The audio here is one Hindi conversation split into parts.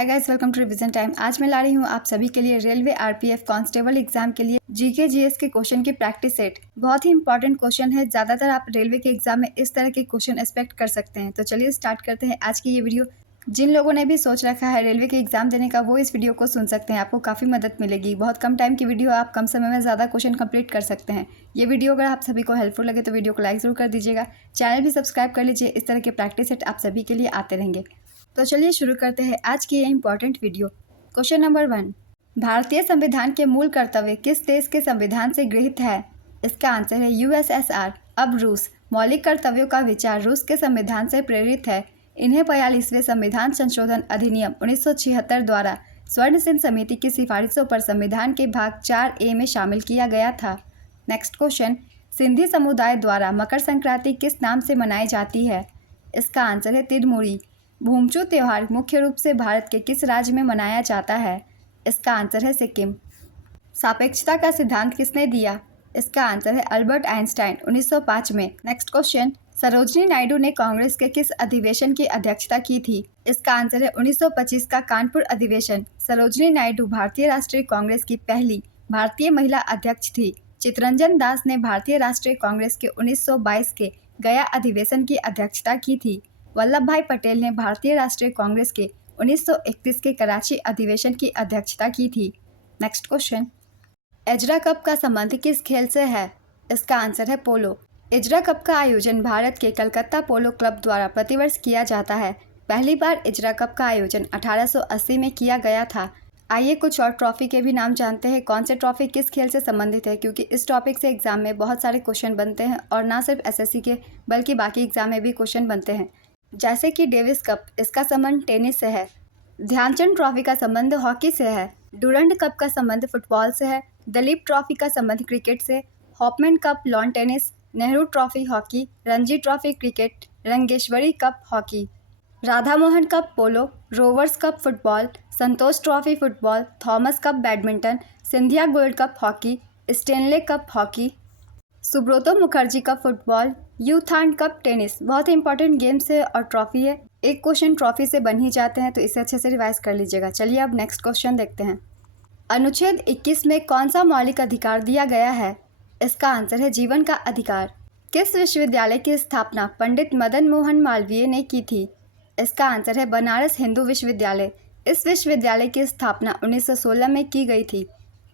Hi guys, welcome to revision time. आज मैं ला रही हूँ आप सभी के लिए रेलवे आरपीएफ कांस्टेबल एग्जाम के लिए जीके जीएस के क्वेश्चन की प्रैक्टिस सेट। बहुत ही इंपॉर्टेंट क्वेश्चन है। ज़्यादातर आप रेलवे के एग्जाम में इस तरह के क्वेश्चन एक्सपेक्ट कर सकते हैं। तो चलिए स्टार्ट करते हैं आज की ये वीडियो। जिन लोगों ने भी सोच रखा है रेलवे के एग्जाम देने का, वो इस वीडियो को सुन सकते हैं। आपको काफ़ी मदद मिलेगी। बहुत कम टाइम की वीडियो, आप कम समय में ज़्यादा क्वेश्चन कंप्लीट कर सकते हैं। ये वीडियो अगर आप सभी को हेल्पफुल लगे तो वीडियो को लाइक ज़रूर कर दीजिएगा। चैनल भी सब्सक्राइब कर लीजिए। इस तरह के प्रैक्टिस सेट आप सभी के लिए आते रहेंगे। तो चलिए शुरू करते हैं आज की ये इंपॉर्टेंट वीडियो। क्वेश्चन नंबर 1, भारतीय संविधान के मूल कर्तव्य किस देश के संविधान से गृहीत है? इसका आंसर है यूएसएसआर, अब रूस। मौलिक कर्तव्यों का विचार रूस के संविधान से प्रेरित है। इन्हें 42वें संविधान संशोधन अधिनियम 1976 द्वारा स्वर्ण सिंह समिति की सिफारिशों पर संविधान के भाग 4A में शामिल किया गया था। नेक्स्ट क्वेश्चन, सिंधी समुदाय द्वारा मकर संक्रांति किस नाम से मनाई जाती है? इसका आंसर है तिरमूरी। भूमचू त्यौहार मुख्य रूप से भारत के किस राज्य में मनाया जाता है? इसका आंसर है सिक्किम। सापेक्षता का सिद्धांत किसने दिया? इसका आंसर है अल्बर्ट आइंस्टाइन 1905 में। नेक्स्ट क्वेश्चन, सरोजनी नायडू ने कांग्रेस के किस अधिवेशन की अध्यक्षता की थी? इसका आंसर है 1925 का कानपुर अधिवेशन। सरोजनी नायडू भारतीय राष्ट्रीय कांग्रेस की पहली भारतीय महिला अध्यक्ष थी। चित्तरंजन दास ने भारतीय राष्ट्रीय कांग्रेस के 1922 के गया अधिवेशन की अध्यक्षता की थी। वल्लभ भाई पटेल ने भारतीय राष्ट्रीय कांग्रेस के 1931 के कराची अधिवेशन की अध्यक्षता की थी। नेक्स्ट क्वेश्चन, एजरा कप का संबंध किस खेल से है? इसका आंसर है पोलो। एजरा कप का आयोजन भारत के कलकत्ता पोलो क्लब द्वारा प्रतिवर्ष किया जाता है। पहली बार एजरा कप का आयोजन 1880 में किया गया था। आइए कुछ और ट्रॉफी के भी नाम जानते हैं। कौन से ट्रॉफी किस खेल से संबंधित है, क्योंकि इस टॉपिक से एग्जाम में बहुत सारे क्वेश्चन बनते हैं और ना सिर्फ एसएससी के बल्कि बाकी एग्जाम में भी क्वेश्चन बनते हैं। जैसे कि डेविस कप, इसका संबंध टेनिस से है। ध्यानचंद ट्रॉफी का संबंध हॉकी से है। डुरंड कप का संबंध फुटबॉल से है। दलीप ट्रॉफी का संबंध क्रिकेट से। Hopman cup lawn tennis. Nehru trophy hockey. Ranji trophy cricket. Rangeshwari cup hockey. Radha Mohan cup polo. Rovers cup football. Santosh trophy football. Thomas cup badminton. Scindia gold cup hockey. Stanley cup hockey. Subroto Mukherjee cup football. यूथान कप टेनिस। बहुत ही इंपॉर्टेंट गेम्स है और ट्रॉफी है। एक क्वेश्चन ट्रॉफी से बन ही जाते हैं, तो इसे अच्छे से रिवाइज कर लीजिएगा। चलिए अब नेक्स्ट क्वेश्चन देखते हैं। अनुच्छेद 21 में कौन सा मौलिक अधिकार दिया गया है? इसका आंसर है जीवन का अधिकार। किस विश्वविद्यालय की स्थापना पंडित मदन मोहन मालवीय ने की थी? इसका आंसर है बनारस हिंदू विश्वविद्यालय। इस विश्वविद्यालय की स्थापना 1916 में की गई थी।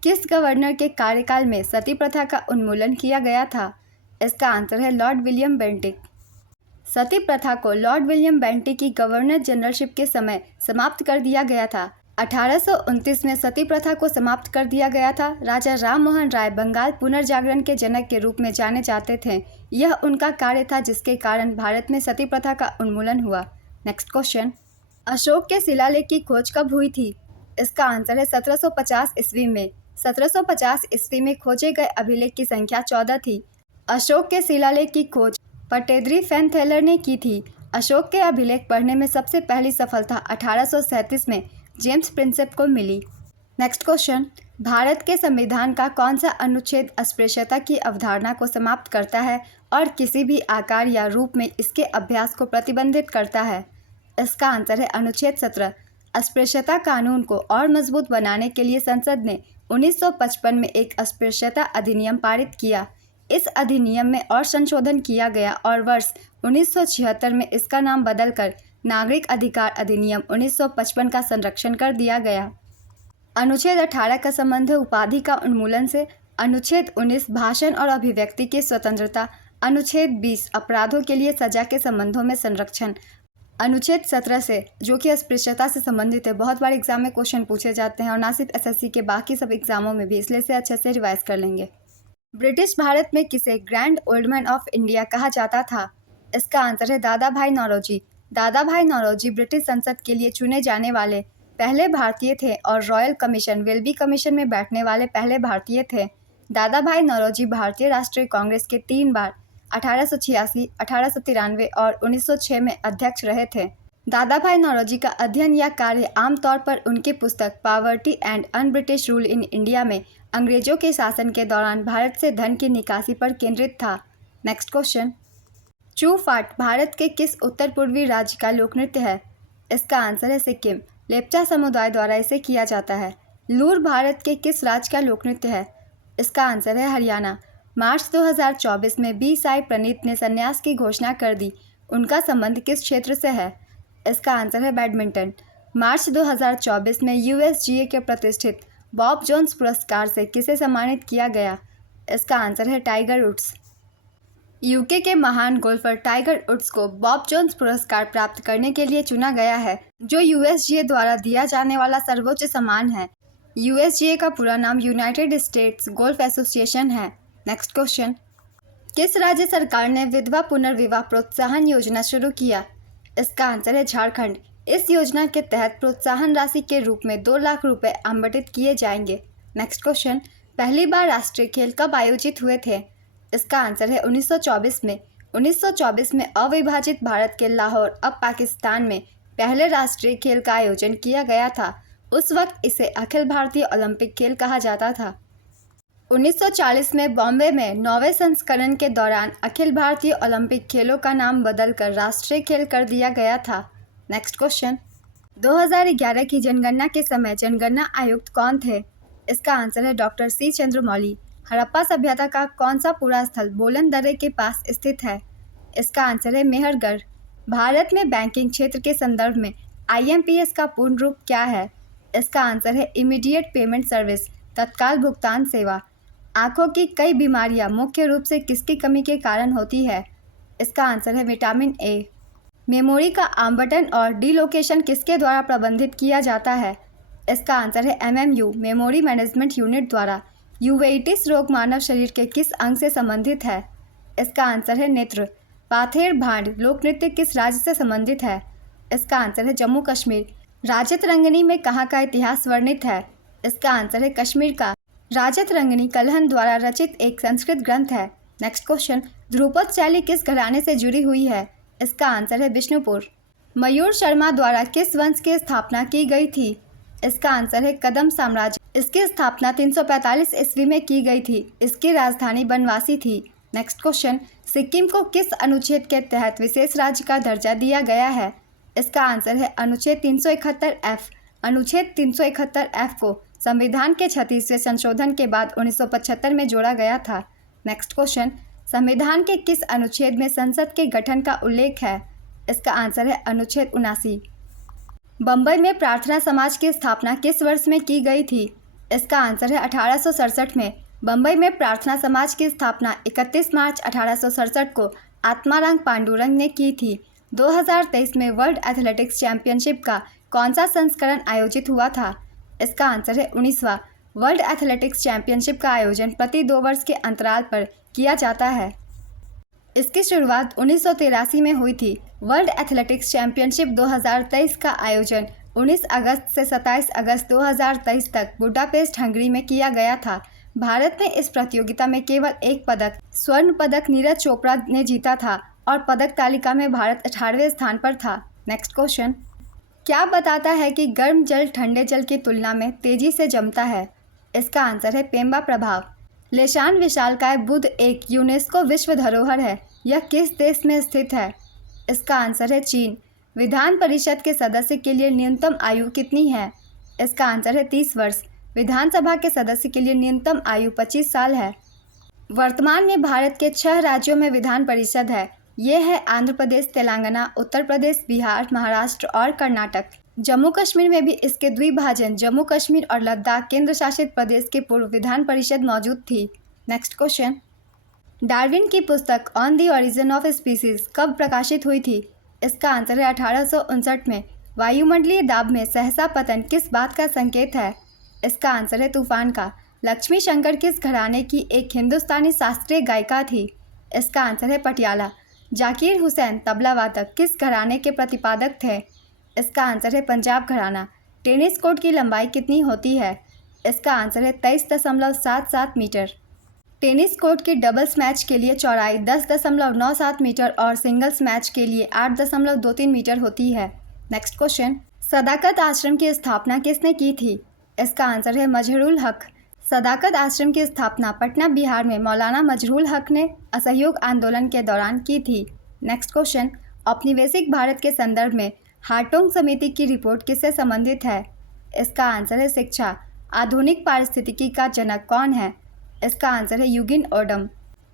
किस गवर्नर के कार्यकाल में सती प्रथा का उन्मूलन किया गया था? इसका आंसर है लॉर्ड विलियम बेंटिक। सती प्रथा को लॉर्ड विलियम बेंटिक की गवर्नर जनरलशिप के समय समाप्त कर दिया गया था। 1829 में सती प्रथा को समाप्त कर दिया गया था। राजा राम मोहन राय बंगाल पुनर्जागरण के जनक के रूप में जाने जाते थे। यह उनका कार्य था जिसके कारण भारत में सती प्रथा का उन्मूलन हुआ। नेक्स्ट क्वेश्चन, अशोक के शिलालेख की खोज कब हुई थी? इसका आंसर है 1750 ईस्वी में। 1750 ईस्वी में खोजे गए अभिलेख की संख्या 14 थी। अशोक के शिलालेख की खोज पटेद्री फैनथेलर ने की थी। अशोक के अभिलेख पढ़ने में सबसे पहली सफलता 1837 में जेम्स प्रिंसेप को मिली। नेक्स्ट क्वेश्चन, भारत के संविधान का कौन सा अनुच्छेद अस्पृश्यता की अवधारणा को समाप्त करता है और किसी भी आकार या रूप में इसके अभ्यास को प्रतिबंधित करता है? इसका आंसर है अनुच्छेद 17। अस्पृश्यता कानून को और मजबूत बनाने के लिए संसद ने 1955 में एक अस्पृश्यता अधिनियम पारित किया। इस अधिनियम में और संशोधन किया गया और वर्ष 1976 में इसका नाम बदलकर नागरिक अधिकार अधिनियम 1955 का संरक्षण कर दिया गया। अनुच्छेद 18 का संबंध है उपाधि का उन्मूलन से। अनुच्छेद 19 भाषण और अभिव्यक्ति की स्वतंत्रता। अनुच्छेद 20 अपराधों के लिए सजा के संबंधों में संरक्षण। अनुच्छेद 17 से, जो कि अस्पृश्यता से संबंधित है, बहुत बार एग्जाम में क्वेश्चन पूछे जाते हैं और ना सिर्फ एसएससी के बाकी सब एग्जामों में भी, इसलिए इसे अच्छे से रिवाइज कर लेंगे। ब्रिटिश भारत में किसे grand old man of India कहा जाता था? इसका आंसर है दादा भाई नौरोजी। दादा भाई नौरोजी ब्रिटिश संसद के लिए चुने जाने वाले पहले भारतीय थे और रॉयल कमीशन वेल्बी कमीशन में बैठने वाले पहले भारतीय थे। दादा भाई नौरोजी भारतीय राष्ट्रीय कांग्रेस के 3 बार 1886, 1893 और 1906 में अध्यक्ष रहे थे। दादा भाई नौरोजी का अध्ययन या कार्य आमतौर पर उनकी पुस्तक poverty and un British rule in India में अंग्रेजों के शासन के दौरान भारत से धन की निकासी पर केंद्रित था। नेक्स्ट क्वेश्चन, चू फाट भारत के किस उत्तर पूर्वी राज्य का लोक नृत्य है? इसका आंसर है सिक्किम। लेप्चा समुदाय द्वारा इसे किया जाता है। लूर भारत के किस राज्य का लोक नृत्य है? इसका आंसर है हरियाणा। मार्च 2024 में बी साई प्रणीत ने संन्यास की घोषणा कर दी। उनका संबंध किस क्षेत्र से है? इसका आंसर है बैडमिंटन। मार्च 2024 में यूएसजीए के प्रतिष्ठित बॉब जोन्स पुरस्कार से किसे सम्मानित किया गया? इसका आंसर है टाइगर वुड्स। यूके के महान गोल्फर टाइगर वुड्स को बॉब जोन्स पुरस्कार प्राप्त करने के लिए चुना गया है, जो यूएसजीए द्वारा दिया जाने वाला सर्वोच्च सम्मान है। यूएसजीए का पूरा नाम यूनाइटेड स्टेट्स गोल्फ एसोसिएशन है। नेक्स्ट क्वेश्चन, किस राज्य सरकार ने विधवा पुनर्विवाह प्रोत्साहन योजना शुरू किया? इसका आंसर है झारखंड। इस योजना के तहत प्रोत्साहन राशि के रूप में 2 लाख रुपए आवंटित किए जाएंगे। नेक्स्ट क्वेश्चन, पहली बार राष्ट्रीय खेल कब आयोजित हुए थे? इसका आंसर है 1924 में। 1924 में अविभाजित भारत के लाहौर, अब पाकिस्तान में पहले राष्ट्रीय खेल का आयोजन किया गया था। उस वक्त इसे अखिल भारतीय ओलंपिक खेल कहा जाता था। 1940 में बॉम्बे में 9वें संस्करण के दौरान अखिल भारतीय ओलंपिक खेलों का नाम बदलकर राष्ट्रीय खेल कर दिया गया था। नेक्स्ट क्वेश्चन, 2011 की जनगणना के समय जनगणना आयुक्त कौन थे? इसका आंसर है डॉक्टर सी चंद्रमौली। हड़प्पा सभ्यता का कौन सा पूरा स्थल बोलन दर्रे के पास स्थित है? इसका आंसर है मेहरगढ़। भारत में बैंकिंग क्षेत्र के संदर्भ में आईएमपीएस का पूर्ण रूप क्या है? इसका आंसर है इमीडिएट पेमेंट सर्विस, तत्काल भुगतान सेवा। आँखों की कई बीमारियां मुख्य रूप से किसकी कमी के कारण होती है? इसका आंसर है विटामिन ए। मेमोरी का आवंटन और डीलोकेशन किसके द्वारा प्रबंधित किया जाता है? इसका आंसर है एमएमयू, मेमोरी मैनेजमेंट यूनिट द्वारा। यूवेइटिस रोग मानव शरीर के किस अंग से संबंधित है? इसका आंसर है नेत्र। पाथेर भांड लोक नृत्य किस राज्य से संबंधित है? इसका आंसर है जम्मू कश्मीर। राजत रंगनी में कहाँ का इतिहास वर्णित है? इसका आंसर है कश्मीर का। राजत रंगनी कल्हन द्वारा रचित एक संस्कृत ग्रंथ है। नेक्स्ट क्वेश्चन, ध्रुपद शैली किस घराने से जुड़ी हुई है? इसका आंसर है विष्णुपुर। मयूर शर्मा द्वारा किस वंश की स्थापना की गई थी? इसका आंसर है कदम साम्राज्य। इसकी स्थापना 345 ईस्वी में की गई थी। इसकी राजधानी बनवासी थी। नेक्स्ट क्वेश्चन, सिक्किम को किस अनुच्छेद के तहत विशेष राज्य का दर्जा दिया गया है? इसका आंसर है अनुच्छेद 371F। अनुच्छेद 371F को संविधान के 36वें संशोधन के बाद 1975 में जोड़ा गया था। नेक्स्ट क्वेश्चन, संविधान के किस अनुच्छेद में संसद के गठन का उल्लेख है? इसका आंसर है अनुच्छेद 79। बम्बई में प्रार्थना समाज की स्थापना किस वर्ष में की गई थी? इसका आंसर है 1867 में। बम्बई में प्रार्थना समाज की स्थापना 31 मार्च 1867 को आत्माराम पांडुरंग ने की थी। 2023 में वर्ल्ड एथलेटिक्स चैंपियनशिप का कौन सा संस्करण आयोजित हुआ था? इसका आंसर है 19वां। वर्ल्ड एथलेटिक्स चैंपियनशिप का आयोजन प्रति 2 वर्ष के अंतराल पर किया जाता है। इसकी शुरुआत 1983 में हुई थी। वर्ल्ड एथलेटिक्स चैंपियनशिप 2023 का आयोजन 19 अगस्त से 27 अगस्त 2023 तक बुडापेस्ट, हंगरी में किया गया था। भारत ने इस प्रतियोगिता में केवल एक पदक, स्वर्ण पदक नीरज चोपड़ा ने जीता था और पदक तालिका में भारत 18वें स्थान पर था। नेक्स्ट क्वेश्चन, क्या बताता है कि गर्म जल ठंडे जल की तुलना में तेजी से जमता है? इसका आंसर है पेम्बा प्रभाव। लेशान विशालकाय बुद्ध एक यूनेस्को विश्व धरोहर है। यह किस देश में स्थित है? इसका आंसर है चीन। विधान परिषद के सदस्य के लिए न्यूनतम आयु कितनी है? इसका आंसर है 30 वर्ष। विधानसभा के सदस्य के लिए न्यूनतम आयु 25 साल है। वर्तमान में भारत के 6 राज्यों में विधान परिषद है। ये है आंध्र प्रदेश, तेलंगाना, उत्तर प्रदेश, बिहार, महाराष्ट्र और कर्नाटक। जम्मू कश्मीर में भी इसके द्विभाजन जम्मू कश्मीर और लद्दाख केंद्र शासित प्रदेश के पूर्व विधान परिषद मौजूद थी। नेक्स्ट क्वेश्चन, डार्विन की पुस्तक on the origin of species कब प्रकाशित हुई थी? इसका आंसर है 1859 में। वायुमंडलीय दाब में सहसा पतन किस बात का संकेत है? इसका आंसर है तूफान का। लक्ष्मी शंकर किस घराने की एक हिंदुस्तानी शास्त्रीय गायिका थी? इसका आंसर है पटियाला। जाकिर हुसैन तबला वादक किस घराने के प्रतिपादक थे? इसका आंसर है पंजाब घराना। टेनिस कोर्ट की लंबाई कितनी होती है? इसका आंसर है 23.77 मीटर। टेनिस कोर्ट की डबल्स मैच के लिए चौड़ाई 10.97 मीटर और सिंगल्स मैच के लिए 8.23 मीटर होती है। नेक्स्ट क्वेश्चन, सदाकत आश्रम की स्थापना किसने की थी? इसका आंसर है मजहरूल हक। सदाकत आश्रम की स्थापना पटना, बिहार में मौलाना मजहरूल हक ने असहयोग आंदोलन के दौरान की थी। नेक्स्ट क्वेश्चन, औपनिवेशिक भारत के संदर्भ में हार्टोंग समिति की रिपोर्ट किससे संबंधित है? इसका आंसर है शिक्षा। आधुनिक पारिस्थितिकी का जनक कौन है? इसका आंसर है यूजिन ओडम।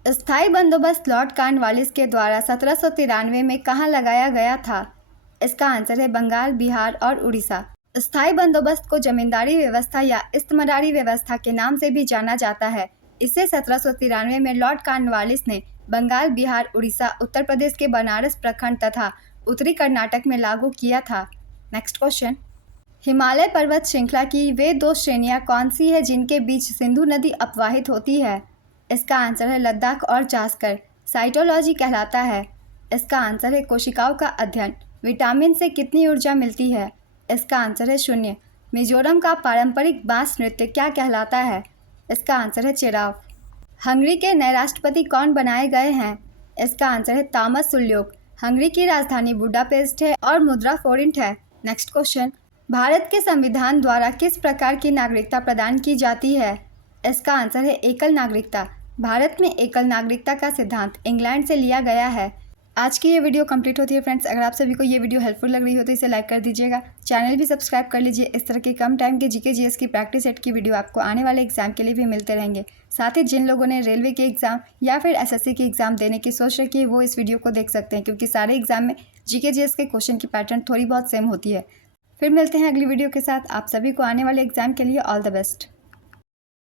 स्थायी बंदोबस्त लॉर्ड कॉर्नवालिस के द्वारा 1793 में कहाँ लगाया गया था? इसका आंसर है बंगाल, बिहार और उड़ीसा। स्थायी बंदोबस्त को जमींदारी व्यवस्था या इस्तमरारी व्यवस्था के नाम से भी जाना जाता है। इसे 1793 में लॉर्ड कॉर्नवालिस ने बंगाल, बिहार, उड़ीसा, उत्तर प्रदेश के बनारस प्रखंड तथा उत्तरी कर्नाटक में लागू किया था। नेक्स्ट क्वेश्चन, हिमालय पर्वत श्रृंखला की वे दो श्रेणियां कौन सी है जिनके बीच सिंधु नदी अपवाहित होती है? इसका आंसर है लद्दाख और जास्कर। साइटोलॉजी कहलाता है। इसका आंसर है कोशिकाओं का अध्ययन। विटामिन से कितनी ऊर्जा मिलती है? इसका आंसर है 0। मिजोरम का पारंपरिक बांस नृत्य क्या कहलाता है? इसका आंसर है चेराव। हंगरी के नए राष्ट्रपति कौन बनाए गए हैं? इसका आंसर है तामस सुल्योक। हंगरी की राजधानी बुडापेस्ट है और मुद्रा फोरिंट है। नेक्स्ट क्वेश्चन, भारत के संविधान द्वारा किस प्रकार की नागरिकता प्रदान की जाती है? इसका आंसर है एकल नागरिकता। भारत में एकल नागरिकता का सिद्धांत इंग्लैंड से लिया गया है। आज की ये वीडियो कंप्लीट होती है फ्रेंड्स। अगर आप सभी को ये वीडियो हेल्पफुल लग रही हो तो इसे लाइक कर दीजिएगा। चैनल भी सब्सक्राइब कर लीजिए। इस तरह के कम टाइम के जीके जीएस की प्रैक्टिस सेट की वीडियो आपको आने वाले एग्जाम के लिए भी मिलते रहेंगे। साथ ही जिन लोगों ने रेलवे के एग्जाम या फिर एसएससी के एग्जाम देने की सोच रखी है वो इस वीडियो को देख सकते हैं, क्योंकि सारे एग्जाम में जीके जीएस के क्वेश्चन की पैटर्न थोड़ी बहुत सेम होती है। फिर मिलते हैं अगली वीडियो के साथ। आप सभी को आने वाले एग्जाम के लिए ऑल द बेस्ट।